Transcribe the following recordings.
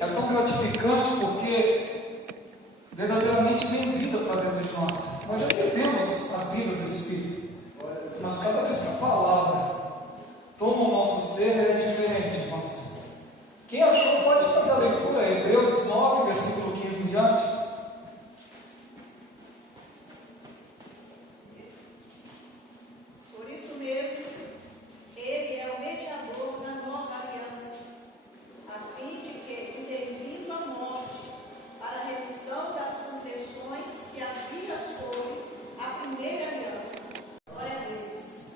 é tão gratificante porque verdadeiramente vem vida para dentro de nós. Nós já vivemos a vida do Espírito, mas cada vez que a palavra toma o nosso ser é diferente, irmãos. Quem achou pode fazer a leitura, Hebreus 9, versículo 15 em diante.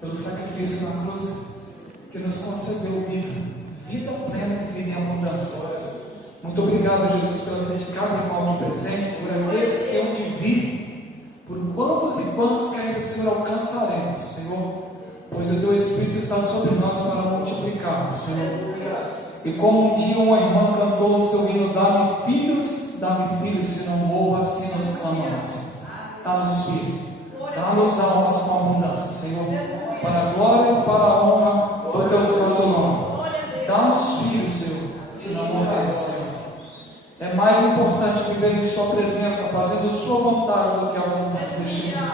Pelo sacrifício na cruz, que nos concedeu vida plena e vida em abundância. Muito obrigado, Jesus, pela vida de cada irmão aqui presente, por aqueles que hão de vir, por quantos e quantos que ainda, Senhor, alcançaremos, Senhor, pois o Teu Espírito está sobre nós para multiplicar, Senhor. E como um dia uma irmã cantou no seu hino, dá-me filhos, se não morro, assim nós clamamos. Dá-nos filhos, dá-nos almas com abundância, Senhor, para a glória e para a honra do Teu santo nome. Dá-nos filhos, Senhor, se não morrermos, Senhor. É mais importante viver em Sua presença, fazendo Sua vontade, do que a vontade deste mundo.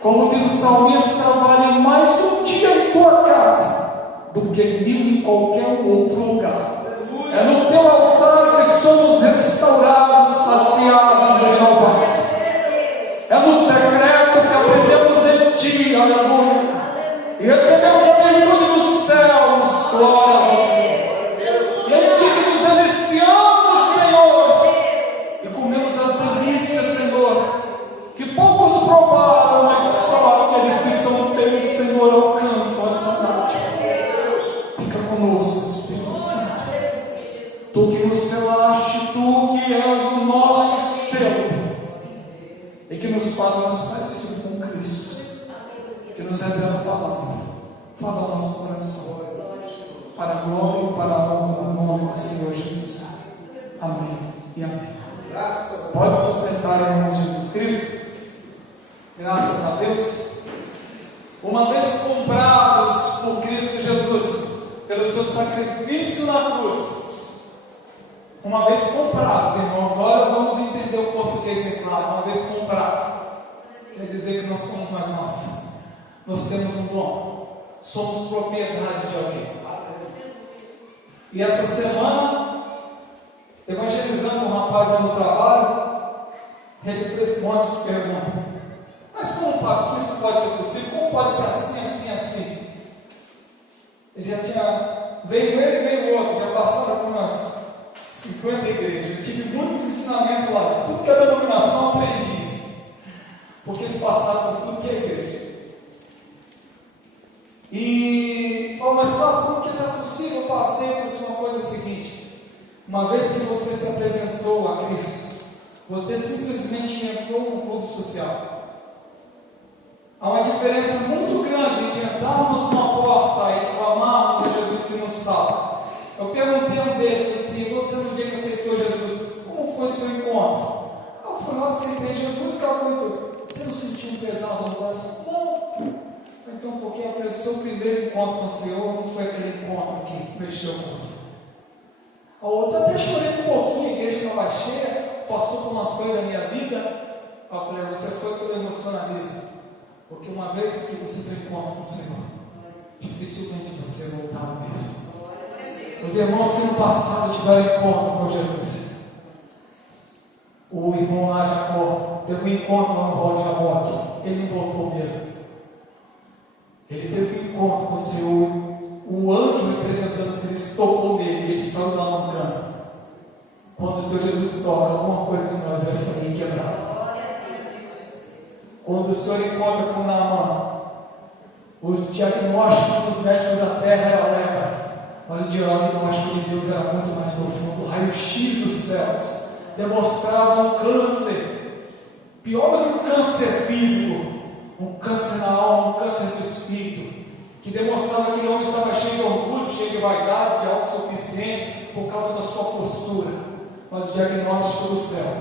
Como diz o salmista, vale mais um dia em Tua casa do que 1000 em qualquer outro lugar. É no Teu altar que somos restaurados, saciados e renovados. É no secreto que aprendemos de Ti, aleluia, e recebemos a virtude dos céus, glórias ao Senhor. E em Ti que nos deliciamos, Senhor, e comemos das delícias, Senhor, que poucos provaram, mas só aqueles que são Teus, Senhor, alcançam essa noite. Fica conosco, Espírito Santo. Tu que nos selaste, Tu que és o nosso selo, e que nos faz mais parecidos com Cristo, que nos revela a palavra, fala ao nosso coração, para a glória e para a honra do nome do Senhor Jesus. Amém e amém. Pode se sentar em nome de Jesus Cristo. Graças a Deus. Uma vez comprados por Cristo Jesus, pelo seu sacrifício na cruz, uma vez comprados, irmãos, olha, vamos entender o português bem claro. Uma vez comprados, quer dizer que não somos mais nossos, nós temos um dono, somos propriedade de alguém. E essa semana, evangelizando um rapaz no trabalho, ele fez um monte de perguntas. Mas como, Fábio, que isso pode ser possível? Como pode ser assim, assim, assim? Ele já tinha, veio outro, já passaram por umas 50 igrejas. Eu tive muitos ensinamentos lá, de tudo que a denominação aprendi, porque eles passaram por tudo que é igreja. E falou, mas Fábio, como que isso é possível? Eu passei por uma coisa seguinte: uma vez que você se apresentou a Cristo, você simplesmente entrou no clube social. Há uma diferença muito grande entre entrarmos numa porta e clamarmos a Jesus que nos salva. Eu perguntei a um deles, assim, você no dia que aceitou Jesus, como foi o seu encontro? Eu fui lá, aceitei Jesus, você não sentiu um pesado no coração? Não. Então, porque o seu primeiro encontro com o Senhor não foi aquele encontro que mexeu com você. A outra, até chorei um pouquinho, a igreja estava cheia, passou por umas coisas da minha vida. Eu falei, você foi pelo emocionalismo. Porque uma vez que você tem encontro com o Senhor, dificilmente você voltar mesmo. Os irmãos que no passado tiveram encontro com Jesus. O irmão lá, Jacó, teve um encontro lá no rol de Jaboque. Ele não voltou mesmo. Ele teve um encontro com o Senhor. O anjo representando Cristo tocou nele. Ele saiu lá no canto. Quando o Senhor Jesus toca, alguma coisa de nós vai sair quebrada. Quando o Senhor encontra com Naamã, os diagnósticos dos médicos da terra era lepra. Mas o diagnóstico de Deus era muito mais profundo. O raio-x dos céus demonstrava um câncer, pior do que um câncer físico, um câncer na alma, um câncer do espírito, que demonstrava que o homem estava cheio de orgulho, cheio de vaidade, de autossuficiência, por causa da sua postura. Mas o diagnóstico do céu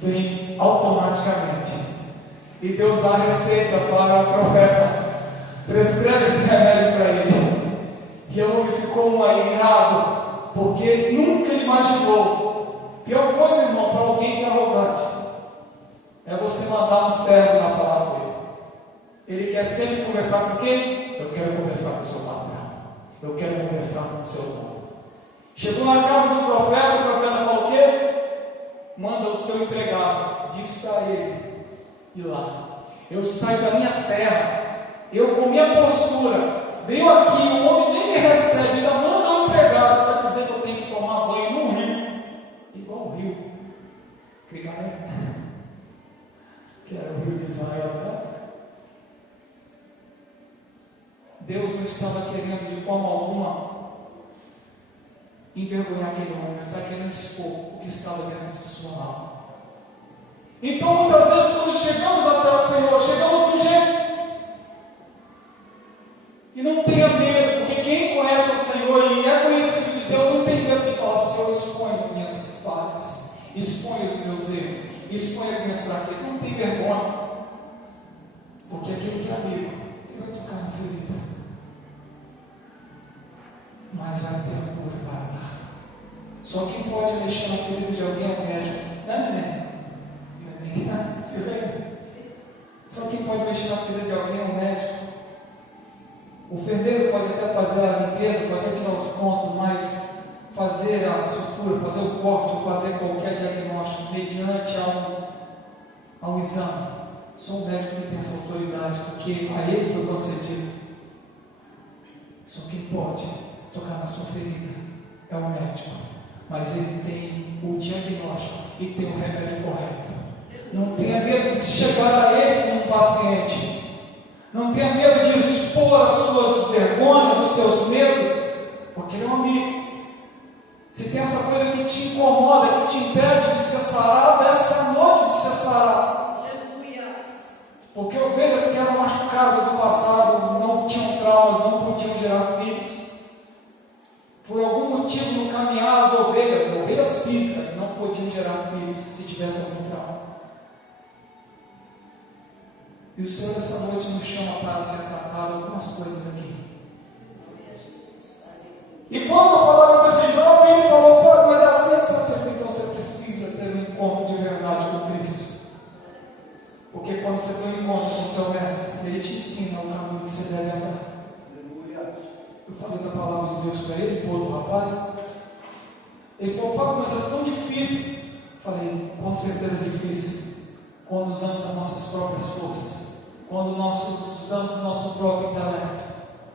vem automaticamente, e Deus dá a receita para o profeta, prescreve esse remédio para ele. E o homem ficou irado, porque nunca imaginou. Pior coisa, irmão, para alguém que é arrogante, é você mandar um servo lá falar com ele. Ele quer sempre conversar com quem? Eu quero conversar com o seu patrão. Eu quero conversar com o seu dono. Chegou na casa do profeta, o profeta falou o quê? Manda o seu empregado, diz para ele ir lá. Eu saio da minha terra, eu com minha postura, venho aqui, o homem nem me recebe, ainda manda o empregado, está dizendo que eu tenho que tomar banho no rio, igual o rio, que era o rio de Israel, né? Deus não estava querendo de forma alguma envergonhar aquele homem, mas está querendo expor o que estava dentro de sua alma. Então, muitas vezes, quando chegamos até o Senhor, chegamos de um jeito. E não tenha medo, porque quem conhece o Senhor e é conhecido de Deus, não tem medo de falar: Senhor, exponho minhas falhas, exponho os meus erros, exponho as minhas fraquezas. Não tem vergonha, porque aquele que é amigo, ele vai tocar na ferida, mas vai ter a cura para dar. Só quem pode mexer na ferida de alguém é o médico. Você lembra? Só quem pode mexer na ferida de alguém é o médico. O enfermeiro pode até fazer a limpeza, pode até tirar os pontos, mas fazer a sutura, fazer o corte, fazer qualquer diagnóstico mediante ao exame, só o médico que tem essa autoridade, porque a ele foi concedido. Só quem pode tocar na sua ferida é o médico, mas ele tem o diagnóstico e tem o remédio correto. Não tenha medo de chegar a ele como paciente, não tenha medo de expor as suas vergonhas, os seus medos, porque ele é um amigo. Se tem essa coisa que te incomoda, que te impede de ser sarado, essa é a noite de ser sarado. Porque ovelhas que eram machucadas no passado, não tinham traumas, não podiam gerar filhos. Por algum motivo no caminhar, as ovelhas físicas, não podiam gerar filhos se tivesse algum trauma. E o Senhor essa noite nos chama para ser tratado algumas coisas aqui. E quando eu falava com esse jovem, ele falou: mas é assim, então você precisa ter um encontro de verdade com Cristo. Porque quando você tem um encontro com o seu mestre, ele te ensina o caminho que você deve andar. Eu falei da palavra de Deus para ele, o outro rapaz. Ele falou: mas é tão difícil. Eu falei: com certeza é difícil. Quando usamos as nossas próprias forças, quando nós usamos o nosso próprio intelecto.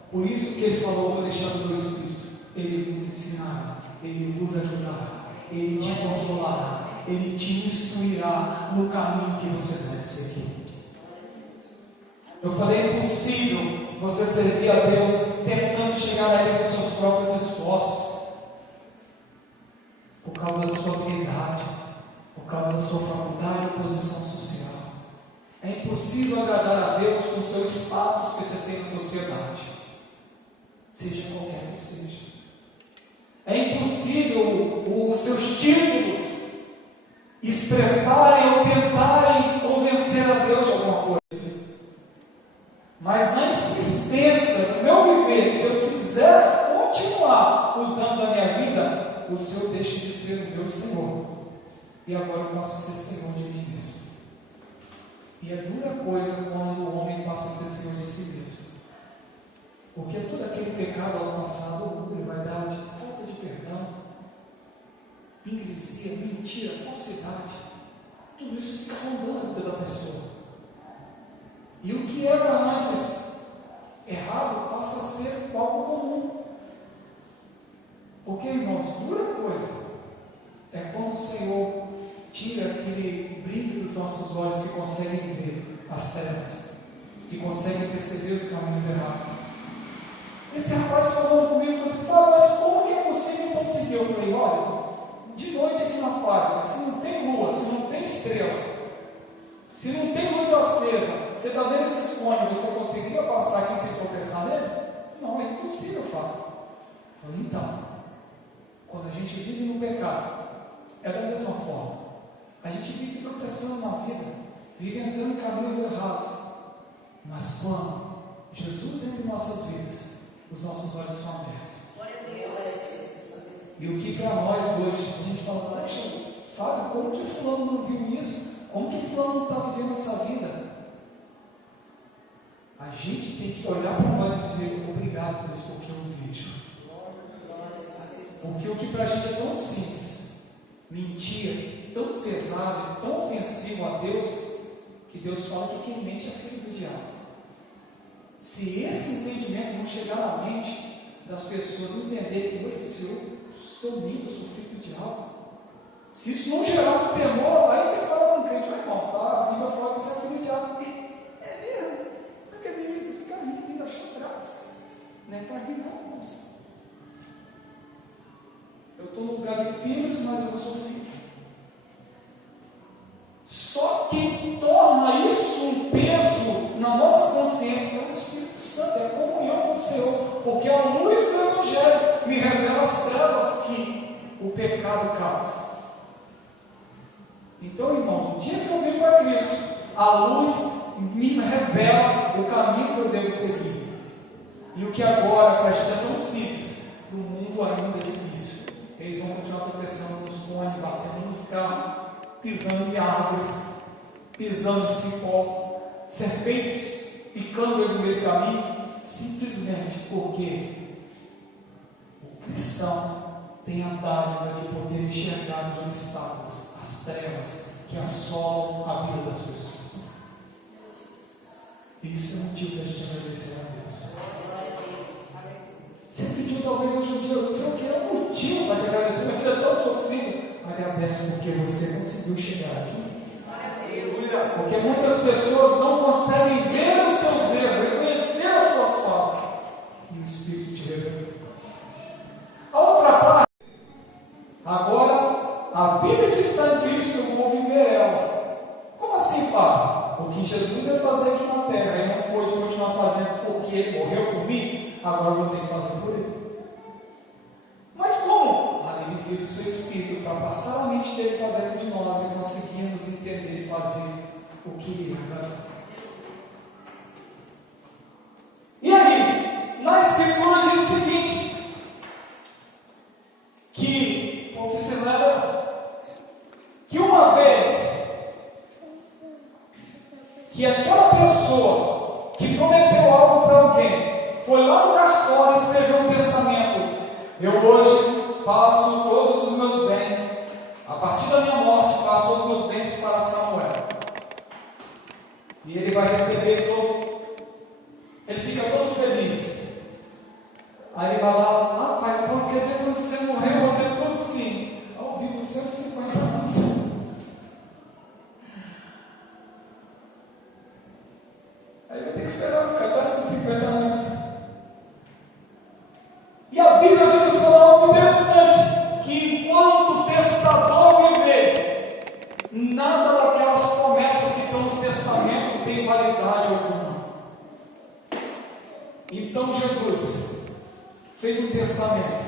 Por isso que ele falou: vou deixar o meu Espírito. Ele vos ensinará, ele vos ajudará, ele te consolará, ele te instruirá no caminho que você deve seguir. Eu falei: é impossível você servir a Deus tentando chegar a Ele com seus próprios esforços, por causa da sua habilidade, por causa da sua faculdade ou posição social. É impossível agradar a Deus com o seu status que você tem na sociedade, seja qualquer que seja. É impossível os seus títulos expressarem ou tentarem convencer a Deus de alguma coisa. Mas na insistência, no meu viver, se eu quiser continuar usando a minha vida, o Senhor deixa de ser o meu Senhor. E agora eu posso ser Senhor de mim mesmo. E é dura coisa quando o homem passa a ser Senhor de si mesmo. Porque todo aquele pecado alcançado, orgulho, vaidade, falta de perdão, hipocrisia, mentira, falsidade, tudo isso fica rondando pela pessoa. E o que era antes errado passa a ser algo comum. Porque, irmãos, dura coisa é quando o Senhor tira aquele brilho dos nossos olhos que conseguem ver as trevas, que conseguem perceber os caminhos errados. Esse rapaz falando comigo, você fala: mas como que é possível conseguir? Eu falei: olha, de noite aqui na fábrica, se não tem lua, se não tem estrela, se não tem luz acesa, você está vendo esses cones, você conseguiria passar aqui sem tropeçar nele? Não, é impossível, Fábio. Eu falei: então, quando a gente vive no pecado, é da mesma forma. A gente vive tropeçando na vida, vive entrando em caminhos errados. Mas quando Jesus entra em nossas vidas, os nossos olhos são abertos. E o que para nós hoje, a gente fala, poxa, Fábio, como que fulano não viu isso? Como que fulano não está vivendo essa vida? A gente tem que olhar para nós e dizer, obrigado Deus, porque eu vejo. Porque o que para a gente é tão simples, mentira, tão pesado, tão ofensivo a Deus, que Deus fala que quem mente é filho do diabo. Se esse entendimento não chegar na mente das pessoas entenderem que se eu minto, eu sou filho do diabo, se isso não gerar um temor, aí você fala com o crente, irmão, tá? A Bíblia fala que você é filho do diabo. É mesmo? Não é mesmo? Você fica rindo, achando graça. Não é para rir, não, irmãos. Eu estou no lugar de filhos, mas eu não sou filho. Só quem torna isso um peso na nossa consciência é o Espírito Santo, é a comunhão com o Senhor, porque a luz do Evangelho me revela as trevas que o pecado causa. Então, irmãos, o dia que eu vim para Cristo, a luz me revela o caminho que eu devo seguir. E o que agora, para a gente é tão simples, no mundo ainda é difícil. Eles vão continuar tropeçando nos fones, batendo nos carros, pisando em árvores, pisando em cipó, serpentes picando no meio do caminho, simplesmente porque o cristão tem a dádiva de poder enxergar os obstáculos, as trevas que assolam a vida das pessoas. E isso é motivo para a gente agradecer a Deus. Você pediu talvez hoje em dia, não sei o que é um motivo para te agradecer, minha vida é tão sofrida. Agradece porque você conseguiu chegar aqui. Porque muitas pessoas não conseguem ver os seus erros, reconhecer as suas faltas. E o Espírito te revela. A outra parte, agora, a vida que está em Cristo, eu vou viver ela. Como assim, Fábio? O que Jesus ia fazer aqui na terra, ele não pôde continuar fazendo porque ele morreu por mim, agora eu vou ter que fazer por ele. Mas como? Ele vive o seu Espírito para passar a mente dele para dentro de nós e conseguirmos entender e fazer o que ele quer. E aí, na Escritura diz o seguinte, que o que se lembra, que uma vez que aquela pessoa que prometeu algo para alguém foi lá no cartório e escreveu um testamento, eu hoje passo todos os meus bens, a partir da minha morte, passo todos os meus bens para Samuel. E ele vai receber todos, ele fica todo feliz. Aí ele vai lá, pai, quer dizer, quando você morreu, eu vou ter tudo sim. Ao vivo 150 anos. Aí vai ter que esperar ficar até 150 anos. E a Bíblia vai nos falar algo interessante, que enquanto o testador viver, nada daquelas promessas que estão no testamento tem validade alguma. Então Jesus fez um testamento,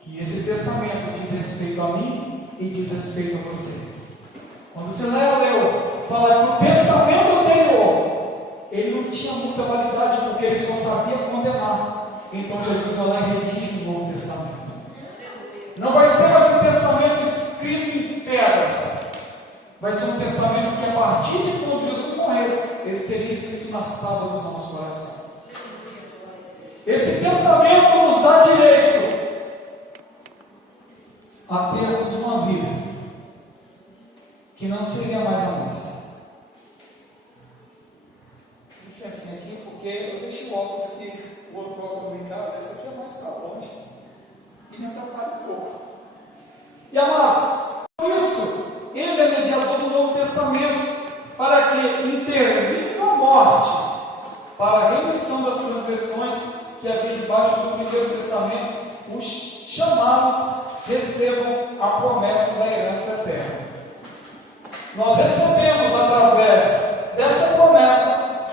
que esse testamento diz respeito a mim e diz respeito a você. Quando você leu, fala que o testamento anterior, ele não tinha muita validade, porque ele só sabia condenar. Então Jesus vai lá e redige o Novo Testamento. Não vai ser mais um testamento escrito em pedras. Vai ser um testamento que a partir de quando Jesus morresse, ele seria escrito nas tábuas do nosso coração. Esse testamento nos dá direito a termos uma vida que não seria mais a nossa. Licença aqui, porque eu deixei o óculos aqui, o outro óculos em casa, esse aqui é mais para longe e me atrapalha um pouco. E amados, por isso, ele é mediador do Novo Testamento, para que intervindo a morte, para a remissão das transgressões que havia debaixo do Primeiro Testamento, os chamados recebam a promessa da herança eterna. Nós recebemos através dessa promessa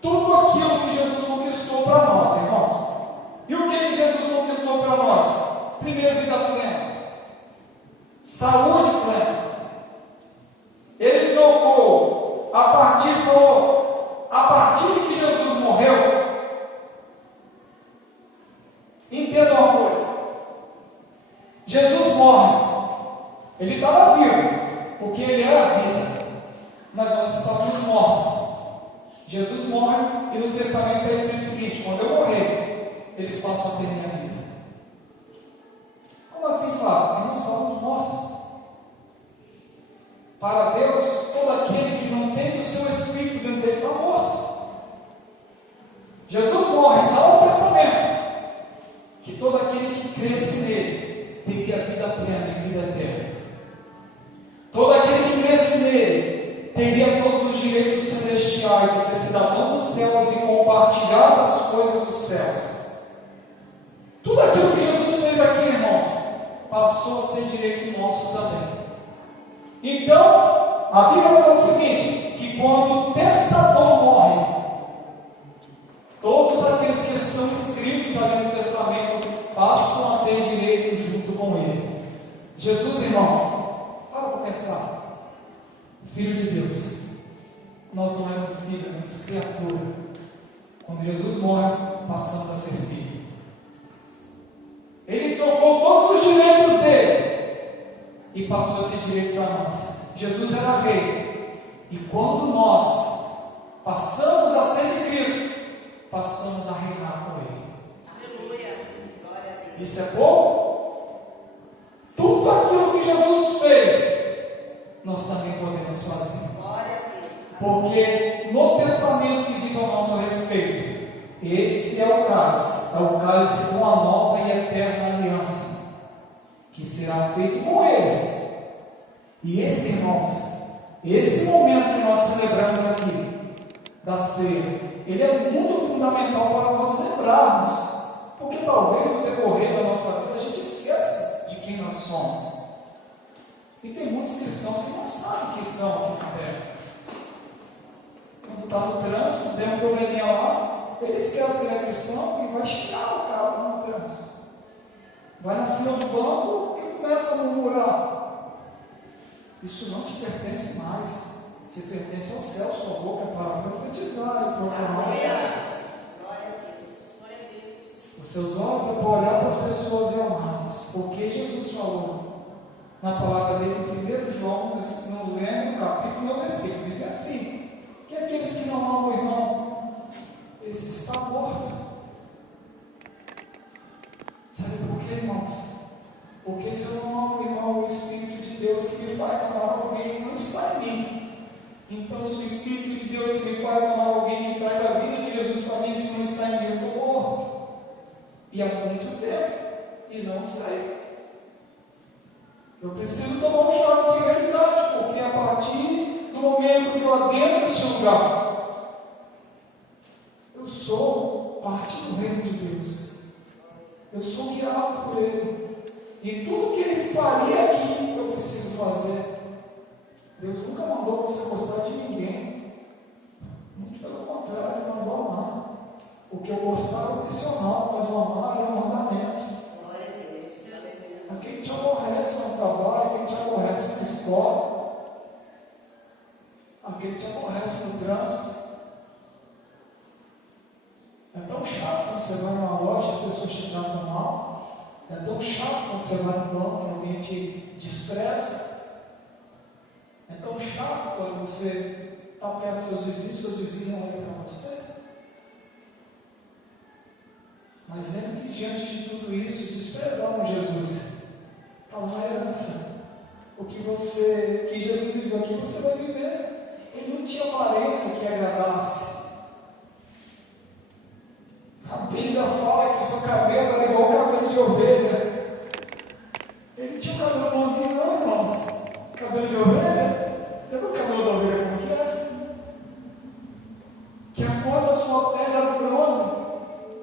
tudo aquilo que Jesus conquistou para nós, irmãos. E o que Jesus conquistou para nós? Primeiro, vida plena, saúde plena. Ele trocou a partir de que Jesus morreu, em Ele estava vivo, porque ele é a vida, mas nós estávamos mortos. Jesus morre e no testamento está escrito o seguinte: quando eu morrer, eles passam a ter minha vida. Como assim, Fábio? Nós estávamos mortos. Para Deus, todo aquele que não tem o seu Espírito dentro dele está morto. Jesus morre, está no testamento, que todo aquele que cresce nele teria vida plena e vida eterna. Todo aquele que cresce nele teria todos os direitos celestiais de ser cidadão dos céus e compartilhar as coisas dos céus. Tudo aquilo que Jesus fez aqui, irmãos, passou a ser direito nosso também. Então, a Bíblia fala o seguinte: que quando o testador morre, todos aqueles que estão inscritos ali no testamento passam a ter direito junto com ele. Jesus, irmãos, para pensar, Filho de Deus, nós não éramos filhos, éramos criatura. Quando Jesus morre, passamos a ser filho. Ele trocou todos os direitos dele e passou esse direito para nós. Jesus era rei, e quando nós passamos a ser de Cristo, passamos a reinar com ele. Aleluia. Isso é pouco? Tudo aquilo que Jesus fez, nós também podemos fazer. Porque no testamento que diz ao nosso respeito, esse é o cálice com a nova e eterna aliança, que será feito com eles. E esse, irmãos, esse momento que nós celebramos aqui, da ceia, ele é muito fundamental para nós lembrarmos, porque talvez no decorrer da nossa vida a gente esqueça de quem nós somos. E tem muitos cristãos que não sabem quem são aqui na terra. Quando está no trânsito, tem um probleminha lá, ele esquece que ele é cristão e vai xingar o cara lá no trânsito. Vai na fila do banco e começa a murmurar. Isso não te pertence mais. Você pertence ao céu, sua boca é para profetizar, proclamar. Os seus olhos é para olhar para as pessoas e amá-las. Porque Jesus falou na palavra dele em 1 João, não lembro o capítulo ou versículo, diz assim: que aqueles que não amam o irmão, esse está morto. Sabe por quê, irmãos? Porque se eu não amo o irmão, o Espírito de Deus que me faz amar alguém não está em mim. Então, se o Espírito de Deus que me faz amar alguém, que traz a vida de Jesus para mim, se não está em mim, eu estou morto. E há muito tempo, e não sei. Eu preciso tomar um choque de realidade, porque a partir do momento que eu adentro esse lugar, eu sou parte do reino de Deus. Eu sou guiado por Ele. E tudo que Ele faria aqui, eu preciso fazer. Deus nunca mandou você gostar de ninguém. Muito pelo contrário, Ele mandou amar. O que eu gostar é opcional, mas o amar é um mandamento. Aquele que te aborrece no trabalho, aquele que te aborrece na escola, aquele que te aborrece no trânsito. É tão chato quando você vai numa loja e as pessoas te tratam mal. É tão chato quando você vai no banco e alguém te despreza. É tão chato quando você está perto dos seus vizinhos não olham para você. Mas lembre que diante de tudo isso, desprezamos Jesus. Está uma herança. O que Jesus viveu aqui, você vai viver. Ele não tinha aparência que agradasse. A Bíblia fala que seu cabelo era igual ao cabelo de ovelha. Ele tinha um cabelo bonzinho, não, irmãos? Cabelo de ovelha? Já viu o cabelo da ovelha como que é? Que a cor da sua pele era bronze.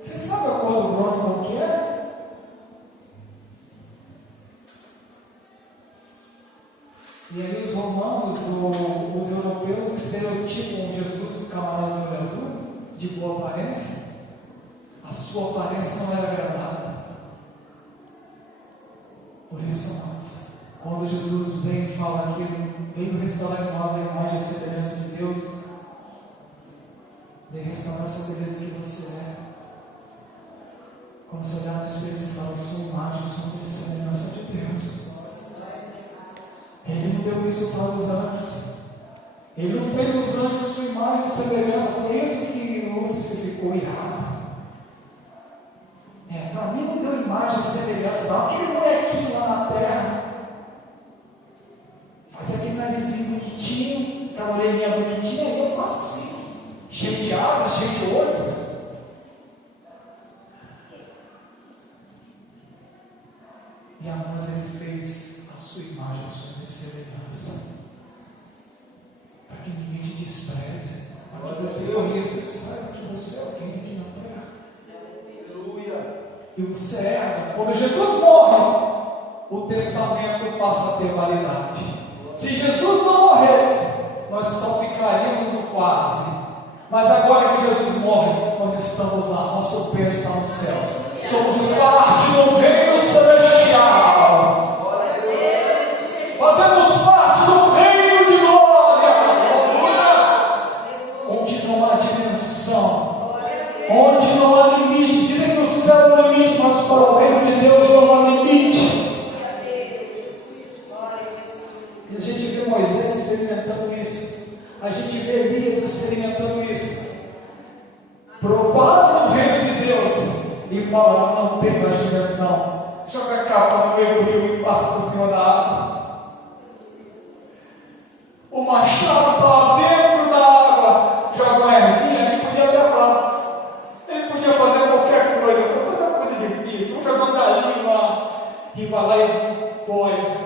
Você sabe a cor do bronze como que é? E aí os romanos, os europeus, estereotipam Jesus com camarada de olho azul, de boa aparência. A sua aparência não era agradável. Por isso, amados, quando Jesus vem e fala aqui, vem restaurar em nós a imagem e a semelhança de Deus, vem restaurar essa beleza que você é. Quando você olhar no espelho, você fala: eu sou imagem, eu sou semelhança de Deus. isso para os anjos. Ele não fez os anjos sua imagem e semelhança, por isso que Lúcifer ficou irado. Para mim não deu imagem e semelhança, não. Aquele molequinho lá na terra faz aquele narizinho bonitinho, aquela orelhinha bonitinha, aí eu faço assim, cheio de asas, cheio de olho. E a nós ele fez a sua imagem, a sua semelhança, para que ninguém te despreze. Agora você olha, você sabe que você é alguém aqui na terra. Aleluia. E você é, quando Jesus morre, o testamento passa a ter validade. Se Jesus não morresse, nós só ficaríamos no quase. Mas agora que Jesus morre, nós estamos lá, nosso pé está nos céus. Somos parte do reino celestial. Fazemos parte do reino de glória, onde não há dimensão, onde não há limite. Dizem que o céu não é limite, mas para o reino de Deus não há limite. E a gente vê Moisés experimentando isso. A gente vê Elias experimentando isso. Provaram no reino de Deus e falaram, não tem mais dimensão. Joga a capa no meio do rio e passa por cima da água. O machado estava dentro da água. Joga uma ervinha, ele podia levar. Ele podia fazer qualquer coisa. Vou fazer uma coisa difícil. Vou jogar um galinho lá. E vai lá e põe.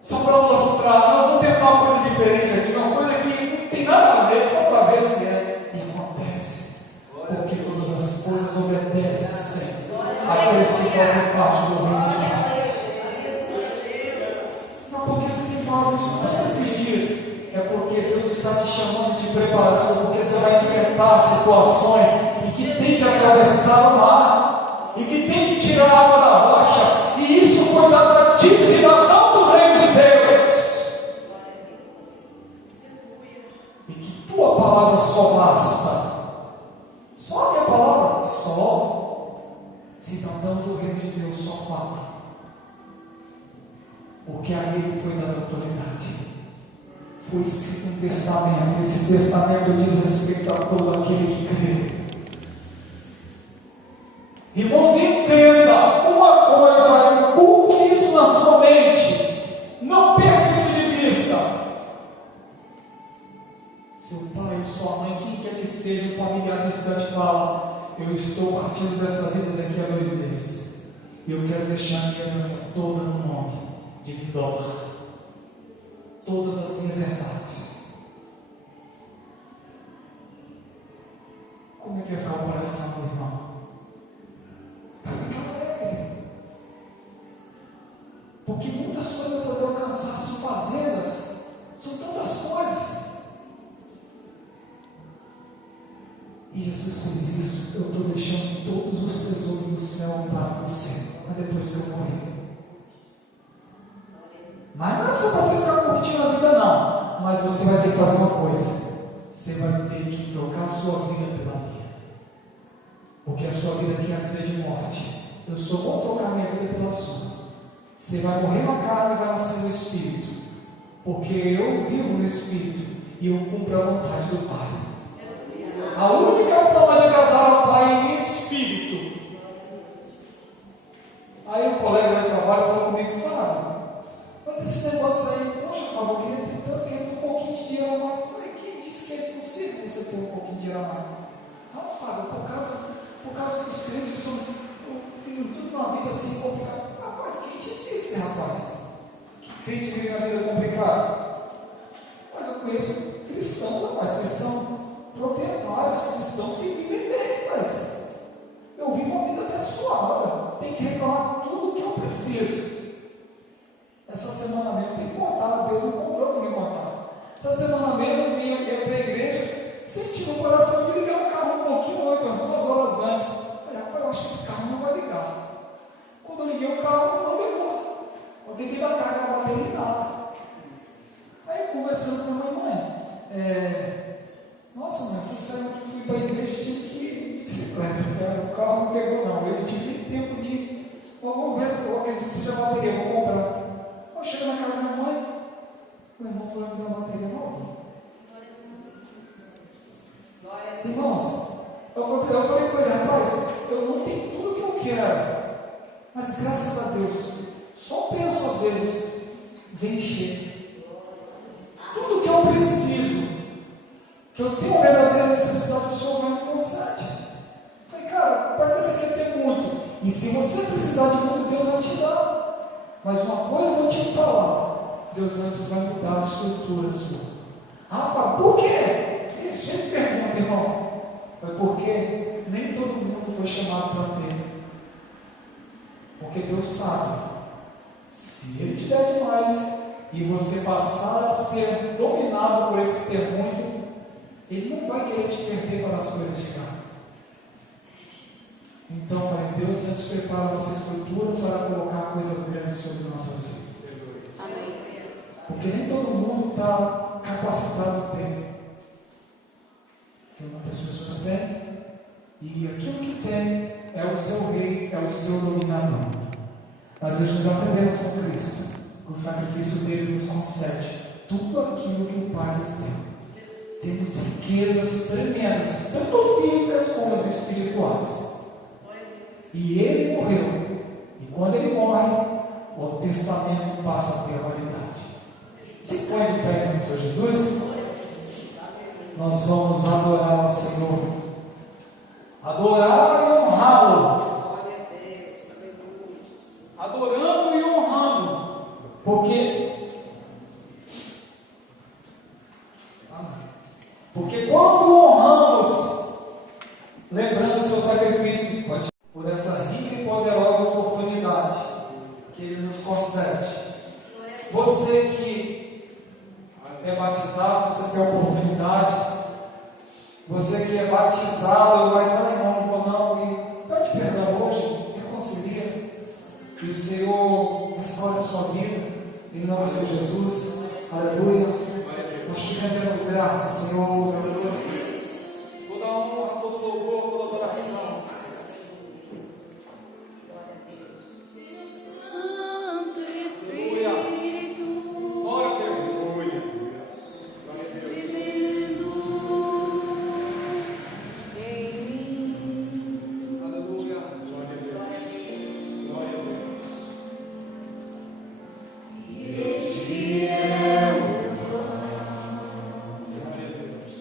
Só para mostrar, não vou tentar uma coisa diferente aqui, uma coisa que não tem nada a ver, só para ver se é. E acontece. Porque todas as coisas obedecem àqueles que fazem parte do reino de Deus. Mas por que você tem falado isso tanto esses dias? É porque Deus está te chamando, te preparando, porque você vai enfrentar situações e que tem que atravessar o mar, e que tem que tirar a água da rocha, e isso foi dado a ti, cidadão do reino de Deus. E que tua palavra só basta. Só a minha palavra, só. Cidadão do reino de Deus só fala. Porque a ele foi dada autoridade. Foi escrito um testamento. Esse testamento diz respeito a todo aquele que crê. Irmãos, entenda uma coisa, coloque isso na sua mente. Não perca isso de vista. Seu pai ou sua mãe, quem quer que seja, um familiar distante, fala: eu estou partindo dessa vida daqui a 2 meses. E eu quero deixar minha herança toda no nome de Vidola. Todas as minhas herdades. Como é que vai ficar o coração do irmão? Para ficar alegre. Porque muitas coisas podem alcançar, são fazendas, são tantas coisas. E Jesus fez isso. Eu estou deixando todos os tesouros do céu para você, mas depois que eu morrer. Mas não é só para você ficar curtindo a vida, não. Mas você vai ter que fazer uma coisa. Você vai ter que trocar a sua vida pela minha. Porque a sua vida aqui é a vida de morte. Eu só vou trocar minha vida pela sua. Você vai morrer na carne e vai nascer no Espírito. Porque eu vivo no Espírito e eu cumpro a vontade do Pai. A única forma de agradar ao Pai é em Espírito. Aí o colega de trabalho falou comigo: Fábio, mas esse negócio aí, poxa, Fábio, eu queria ter tanto, queria ter um pouquinho de dinheiro a mais. Eu falei: quem disse que é possível você ter um pouquinho de dinheiro a mais? Não, Fábio, por causa dos crentes, são tudo na vida assim complicada. Rapaz, quem te disse, rapaz? Que crente vive na vida complicada? Mas eu conheço cristãos, rapaz, que são proprietários, cristãos que vivem bem, mas eu vivo uma vida abençoada. Tem que reclamar tudo que eu preciso. Essa semana mesmo, tem que contar, Deus não comprou para me contar. Essa semana mesmo eu vinha para a igreja, senti no coração de ligar o carro um pouquinho antes, umas 2 horas antes. Falei: rapaz, eu acho que esse carro não vai ligar. Quando eu liguei o carro, não ligou. Eu tentei dar carga na bateria e nada. Aí conversando com a mãe, nossa, mãe, fui para a igreja e tive que ir de bicicleta. O carro não pegou, não. Eu tive tempo de. Vou ver se eu acredito que seja bateria, vou comprar. Eu chego na casa da minha Irmãos, eu falei com ele, rapaz, eu não tenho tudo que eu quero, mas graças a Deus, só penso às vezes, vem encher. Tudo que eu preciso, que eu tenho verdadeira necessidade, o Senhor vai me concede. Falei, cara, para que você quer ter muito? E se você precisar de muito, Deus vai te dar. Mas uma coisa eu vou te falar, Deus antes vai mudar a estrutura sua. Rafa, por quê? Esse tipo de pergunta, irmãos. Foi porque nem todo mundo foi chamado para ter. Porque Deus sabe, se Ele te der demais e você passar a ser dominado por esse ter muito, Ele não vai querer te perder para as coisas de cá. Então, falei, Deus antes prepara a nossa estrutura para colocar coisas grandes sobre nossas vidas. Amém. Porque nem todo mundo está capacitado a ter. Porque muitas pessoas têm, e aquilo que tem é o seu rei, é o seu dominador. Mas hoje nós aprendemos com Cristo. O sacrifício dele nos concede tudo aquilo que o Pai nos deu. Temos riquezas tremendas, tanto físicas como espirituais. E ele morreu. E quando ele morre, o testamento passa a ter a validade. Se põe de pé no Senhor Jesus, nós vamos adorar ao Senhor. Adorar e honrá-lo. Adorando e honrando. Porque quando honramos, lembrando o seu sacrifício, por essa rica e poderosa oportunidade que Ele nos concede. Você que é batizado, você tem a oportunidade. Você que é batizado, mas não vou não, e pede perdão hoje, reconcilia. Que o Senhor restaure a sua vida, em nome de Jesus. Aleluia. Nós te rendemos graças, Senhor. Aleluia. Toda honra, todo louvor, toda adoração. Santo Espírito. Glória a Deus. Vivendo em mim. Aleluia. Glória a Deus. Glória a Deus. Este é o pão Glória a Deus.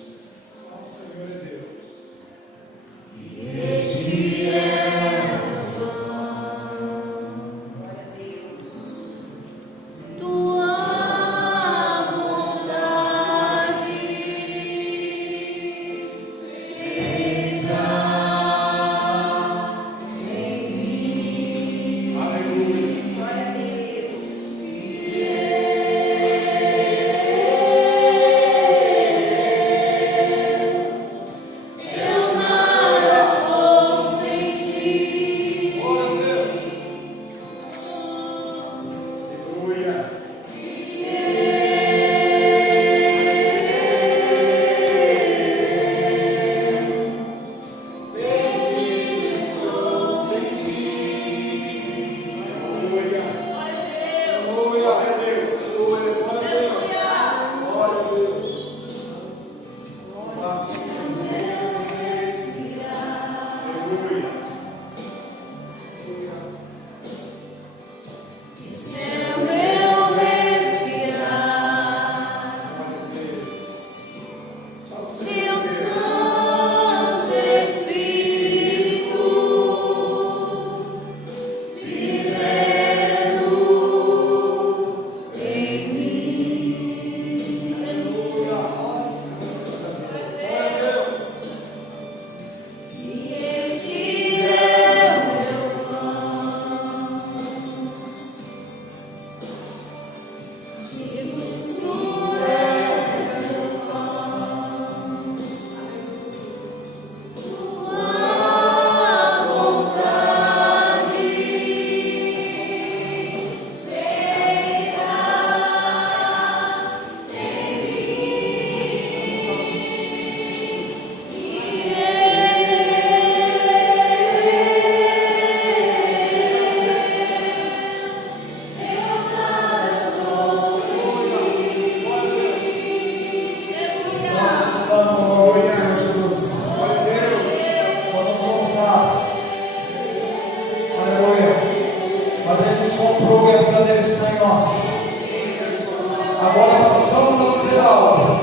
Agora passamos a ser alvo,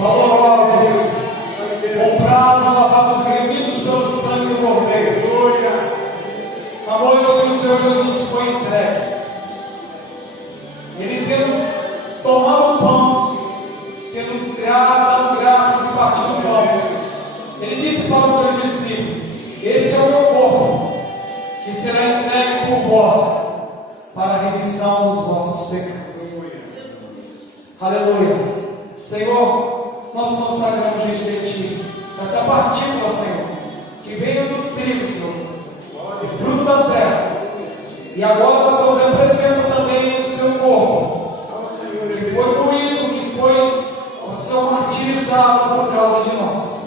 valorosos, comprados, lavados, remidos pelo sangue do Cordeiro. Na noite que o Senhor Jesus foi entregue, Ele tendo tomado o pão, tendo dado graças e partido o pão, Ele disse para os seus discípulos: este é o meu corpo, que será entregue por vós, para a remissão dos vossos pecados. Aleluia. Senhor, nós consagramos diante de Ti essa partícula, Senhor, que veio do trigo, Senhor, do fruto da terra, e agora, Senhor, representa também o seu corpo, que foi moído, que foi, Senhor, martirizado por causa de nós.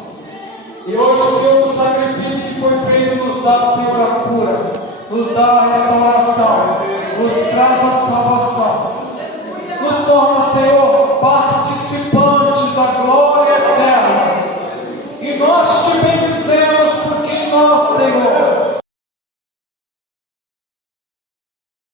E hoje, Senhor, o sacrifício que foi feito nos dá, Senhor, a cura, nos dá a restauração, nos traz a